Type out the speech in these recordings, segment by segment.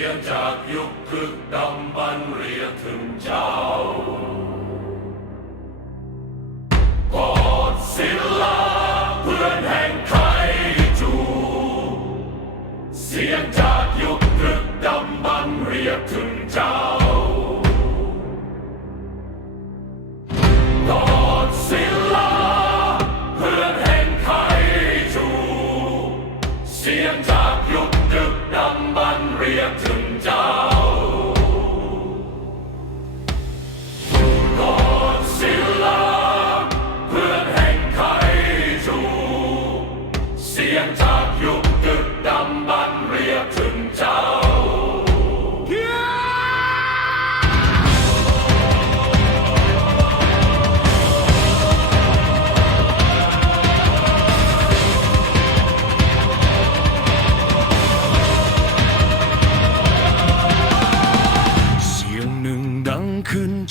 สียงจากยุคคึกดำบรรเรียกถึงเจ้ากอดศิลาเพื่อนแห่งไทยจูเสียงจากยุคคึกดำบรรเรียกถึงเจ้ากอดศิลาเพื่อนแห่งไทยจูเสียงจาก we have to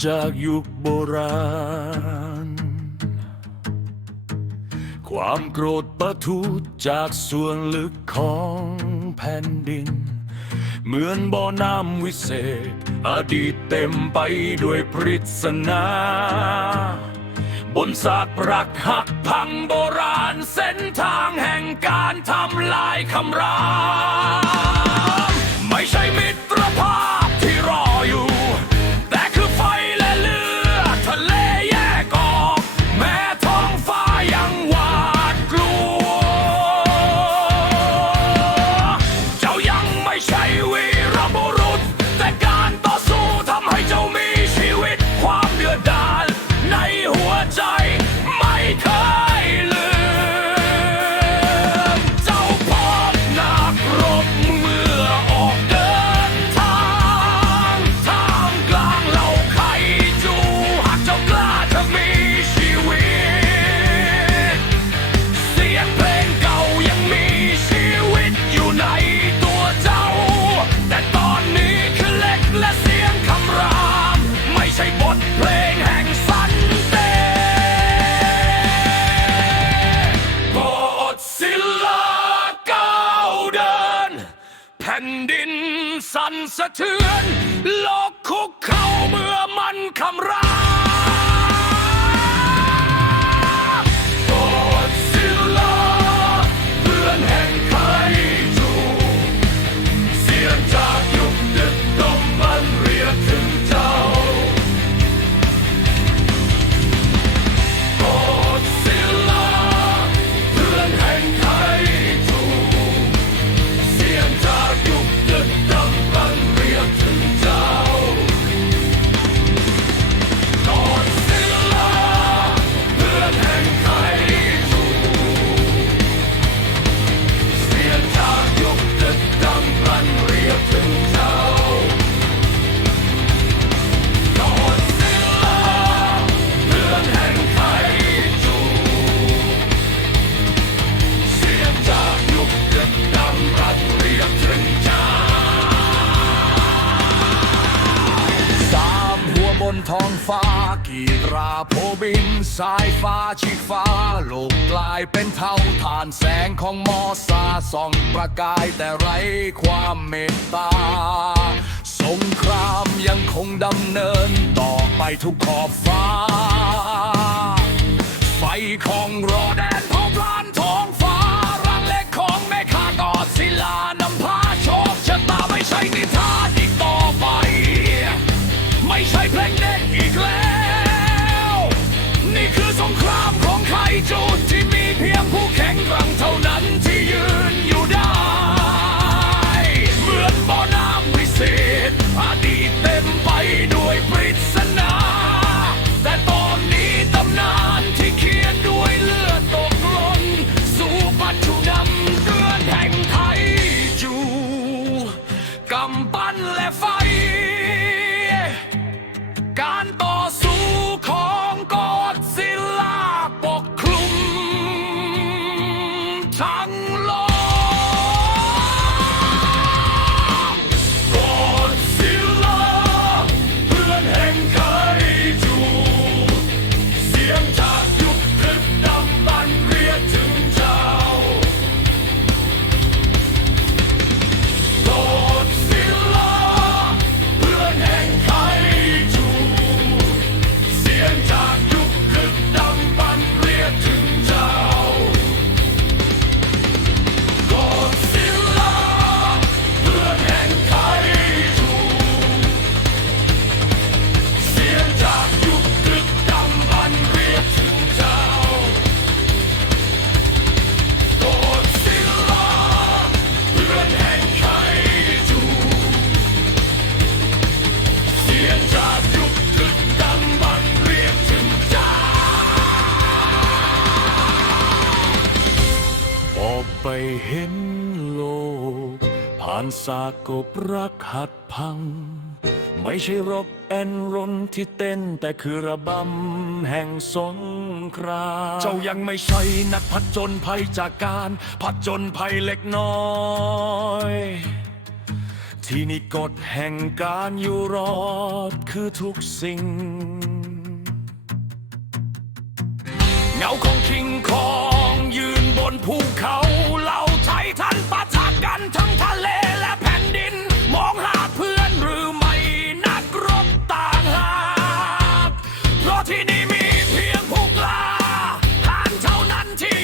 จากยุคโบราณ ความโกรธประทุจากส่วนลึกของแผ่นดิน เหมือนบ่อน้ำวิเศษ อดีตเต็มไปด้วยปริศนา บนศาสตร์ปรักหักพังโบราณ เส้นทางแห่งการทำลายคำราม ดินสั่นสะเทือนโลกคุกเข่าเมื่อมันคำราม บินสายฟ้าชีฟ้า โลกกลายเป็นเท่าฐานแสงของมอสาส่องประกายแต่ไร้ความเมตตา สงครามยังคงดำเนินต่อไปทุกขอบฟ้า ไฟของรอแด ไปเห็นโลก ผ่านสากกบรักหัดพัง ไม่ใช่รบแอนรนที่เต้นแต่คือระบำแห่งสงครามเจ้ายังไม่ใช่นักผัดจนภัยจากการผัดจนภัยเล็กน้อยที่นี่กฎแห่งการอยู่รอดคือทุกสิ่ง เงาของคิงคอง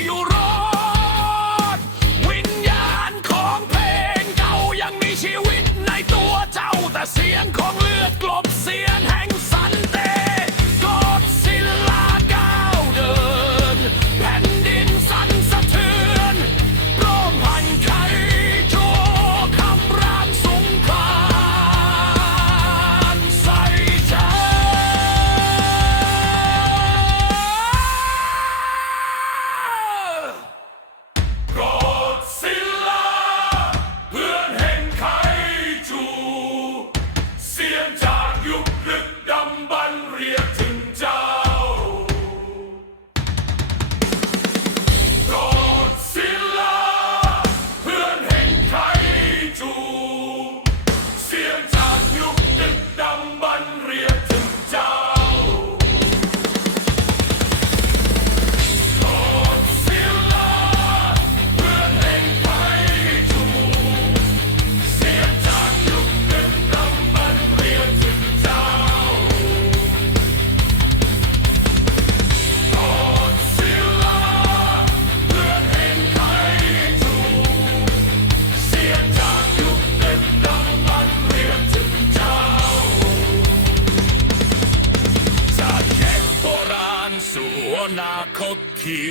your kid.